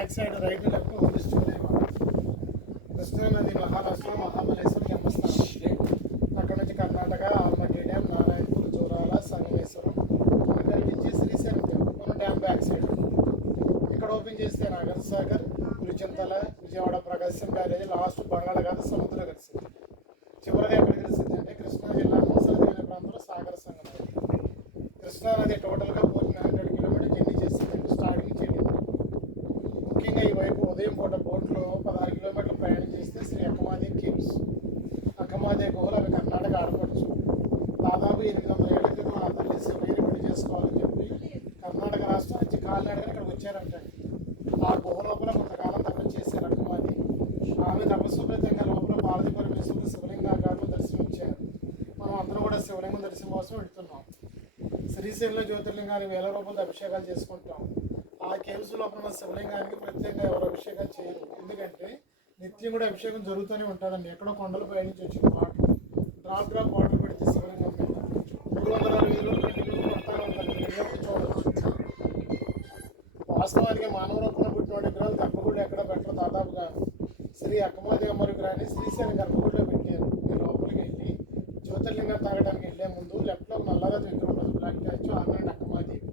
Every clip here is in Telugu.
బ్యాక్ సైడ్ రైట్ లెఫ్ట్ ఊరిస్తుంది. కృష్ణా నది మహారాష్ట్ర మహాబలేశ్వరం జన్మస్థానం. అక్కడ నుంచి కర్ణాటక ఆల్మట్టి డ్యామ్, నారాయణపూర్, జోరాల, సంగమేశ్వరం కల్పించి శ్రీశైలం మన డ్యామ్ బ్యాక్ సైడ్. ఇక్కడ ఓపెన్ చేస్తే నాగర్ సాగర్, పులిచింతల, విజయవాడ ప్రకాశం బ్యారేజ్, లాస్ట్ బంగాళాఖాతం సముద్రం కలిసింది. చివరిగా ఎక్కడ కలిసింది అంటే కృష్ణా జిల్లా మూసలదేవి ప్రాంతంలో సాగర సంగమం. కృష్ణా నది టోటల్గా 900 కిలోమీటర్ జర్నీ చేసింది స్టార్టింగ్ చేయడం. ముఖ్యంగా ఈ వైపు ఉదయం పూట బోట్లో 16 కిలోమీటర్లు ప్రయాణం చేస్తే శ్రీ అక్కమాదేవి కేవ్స్, అక్కమాదేవి గుహలు అవి కర్ణాటక ఆడపడుచు. దాదాపు 800 ఏళ్ల క్రితం ఆ తల్లి శివయ్యని పెళ్లి చేసుకోవాలని చెప్పి కర్ణాటక రాష్ట్రం నుంచి కాలినడగా ఇక్కడికి వచ్చారంట. ఆ గుహ లోపల కొంతకాలం తపస్సు చేశారు అక్కమాదేవి. ఆమె తపస్సు ఫలితంగా లోపల పార్వతీ పరమేశ్వరుడు శివలింగాకారంలో దర్శనమిచ్చారు. మనం అందరం కూడా శివలింగం దర్శనం కోసం వెళ్తున్నాం. శ్రీశైలంలో జ్యోతిర్లింగాన్ని 1000 రూపాయలతో అభిషేకాలు చేసుకుంటాం. ఆ కేవ్స్ లోపల ఉన్న శివలింగానికి ప్రత్యేకంగా ఎవరు అభిషేకాలు చేయరు. ఎందుకంటే నిత్యం కూడా అభిషేకం జరుగుతూనే ఉంటుందండి. ఎక్కడో కొండల పై నుంచి వచ్చిన వాటర్ డ్రాప్ వాటర్ పెడితే శివలింగం మీద 360 రోజులు కంటిన్యూ పడతానే ఉంటుంది. చూడవచ్చు. వాస్తవానికి మానవ రూపంలో పుట్టిన విగ్రహాలు గర్భగుడి ఎక్కడ పెట్టరు. దాదాపుగా శ్రీ అక్కమాదేవి అమ్మ విగ్రహాన్ని శ్రీశైలం గర్భగుడిలో పెట్టారు. మీరు లోపలికి వెళ్ళి జ్యోతిర్లింగం తాగడానికి వెళ్ళే ముందు లెఫ్ట్లో నల్లగా విగ్రహం ఉంటుంది, బ్లాక్ స్టాచ్యూ, ఆమె అక్కమాదేవి.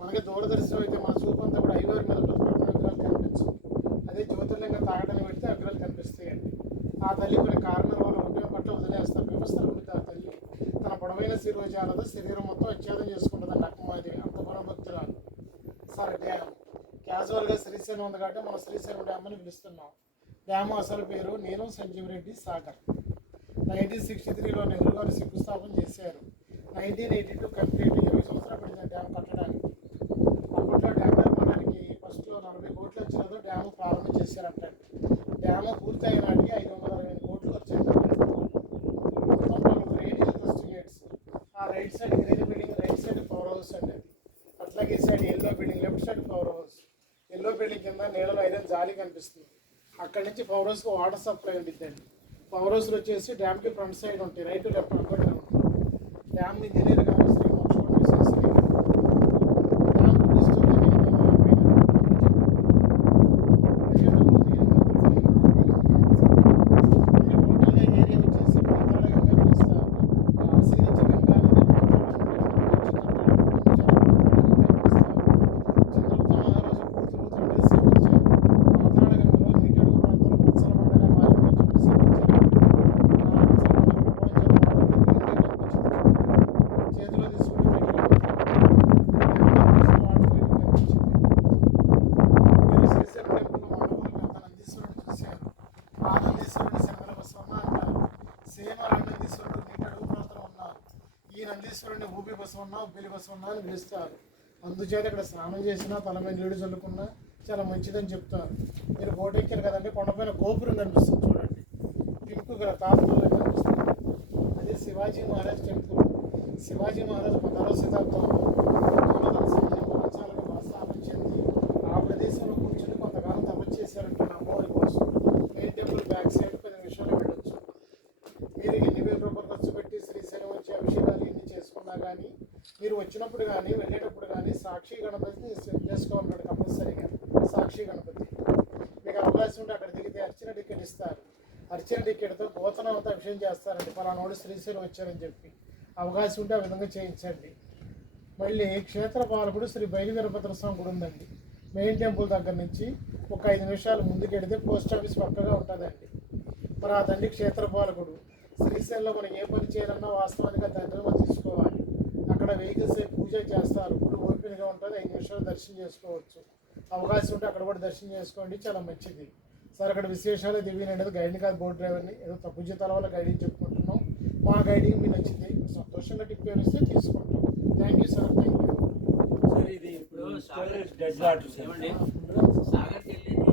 మనకి దూరదర్శనం అయితే మన చూపు అంతా కూడా హైవేర్ మీద విగ్రహాలు కనిపించవు. అదే జ్యోతిర్లింగం తాగడానికి పెడితే విగ్రహాలు కనిపిస్తాయండి. ఆ తల్లి కొన్ని కారణాల వల్ల ఉపయోగం పట్ల వదిలేస్తారు. వ్యవస్థలు ఉంటుంది. ఆ తల్లి తన పొడవైన శిరోజాలతో శరీరం మొత్తం విచ్ఛేదం చేసుకుంటుందండి అక్కమాదేవి. అంత బలభక్తురాలు. సార్ డ్యామ్ క్యాజువల్గా శ్రీశైలం ఉంది కాబట్టి మనం శ్రీశైలం డ్యామ్ అని పిలుస్తున్నాం. డ్యామ్ అసలు పేరు నీలం సంజీవరెడ్డి సాగర్. 1963లో నెహ్రూ గారు శంకుస్థాపన చేశారు. 1982 కంప్లీట్ 20 సంవత్సరాలు పడింది డ్యామ్ కట్టడానికి. అప్పట్లో డ్యామ్ నిర్మాణానికి ఫస్ట్లో 40 కోట్లు వచ్చినదో డ్యామ్ ప్రారంభం చేశారంట. డ్యామ్ పూర్తయిన నాటికి 525 కోట్లు వచ్చాయి. మొత్తం 4 రేడియల్ క్రస్ట్ గేట్స్. ఆ right side green building, right side power house అండి. అది అట్లాగే ఈ side yellow building, left side power house. Yellow building కింద నీళ్ళలో ఐరన్ జాలి కనిపిస్తుంది. అక్కడి నుంచి పవర్ హౌస్కి వాటర్ సప్లై ఉండిద్దండి. పవర్ హౌస్లో వచ్చేసి డ్యామ్కి ఫ్రంట్ సైడ్ ఉంటాయి, రైట్ లెఫ్ట్ అనుకుంటే ఉంటాయి. డ్యామ్ ఇంజనీర్ గారు శ్రీ మోక్ష డ్యామ్ నందీశ్వరుని ఊపి బసవన్నా, ఉబ్బిలి బసవన్నా అని పిలుస్తారు. అందుచేత ఇక్కడ స్నానం చేసినా తల మీద నీళ్లు చల్లుకున్నా చాలా మంచిదని చెప్తారు. మీరు బోట్ ఎక్కారు కదండి, కొండపైన గోపురం కనిపిస్తుంది చూడండి, పింక్ తాజ్మహల్ కనిపిస్తుంది. అదే శివాజీ మహారాజ్ టెంపుల్. శివాజీ మహారాజ్ 16వ శతాబ్దంలో స్థాపన చెంది ఆ ప్రదేశంలో కూర్చొని కొంతకాలం తపస్సు చేశారంటే అమ్మవారి కోసం. మెయిన్ టెంపుల్ బ్యాక్ సైడ్ 10 నిమిషాలు వెళ్ళొచ్చు. మీరు 8,000 రూపాయలు ఖర్చు పెట్టి శ్రీశైలం వచ్చి అభిషేకాలు ఎన్ని చేసుకున్నా కానీ మీరు వచ్చినప్పుడు కానీ వెళ్ళేటప్పుడు కానీ సాక్షి గణపతిని చేసుకోవాలన్నాడు కంపల్సరీగా. సాక్షి గణపతి మీకు అవకాశం ఉంటే అక్కడ దిగితే అర్చన టికెట్ ఇస్తారు. అర్చన టికెట్తో గోతనం అంతా అభిషేకం చేస్తారండి. పలానాడు శ్రీశైలం వచ్చారని చెప్పి. అవకాశం ఉంటే ఆ విధంగా చేయించండి. మళ్ళీ క్షేత్ర పాలకుడు శ్రీ బయలువీరభద్ర స్వామి గుడి ఉందండి. మెయిన్ టెంపుల్ దగ్గర నుంచి ఒక 5 నిమిషాలు ముందుకెడితే పోస్ట్ ఆఫీస్ పక్కగా ఉంటుందండి. మరి ఆ తండ్రి క్షేత్రపాలకుడు. శ్రీశైలంలో మనం ఏ పని చేయాలన్నా వాస్తవానికి తండ్రి తీసుకోవాలి. అక్కడ వెహికల్స్ పూజ చేస్తారు. గుడి ఓపెన్గా ఉంటుంది, 5 నిమిషాలు దర్శనం చేసుకోవచ్చు. అవకాశం ఉంటే అక్కడ కూడా దర్శనం చేసుకోండి, చాలా మంచిది. సార్ అక్కడ విశేషాలు దివ్యని అనేది గైడ్ని కాదు, బోట్ డ్రైవర్ని. ఏదో తప్పు జీతాల వల్ల గైడింగ్ చెప్పుకుంటున్నాం. మా గైడింగ్ మీకు నచ్చింది, సంతోషంగా టిప్ ఇస్తే తీసుకుంటాం. Thank you sir, thank you. Sir ఇది ఇప్పుడు సాగర్కి వెళ్ళేది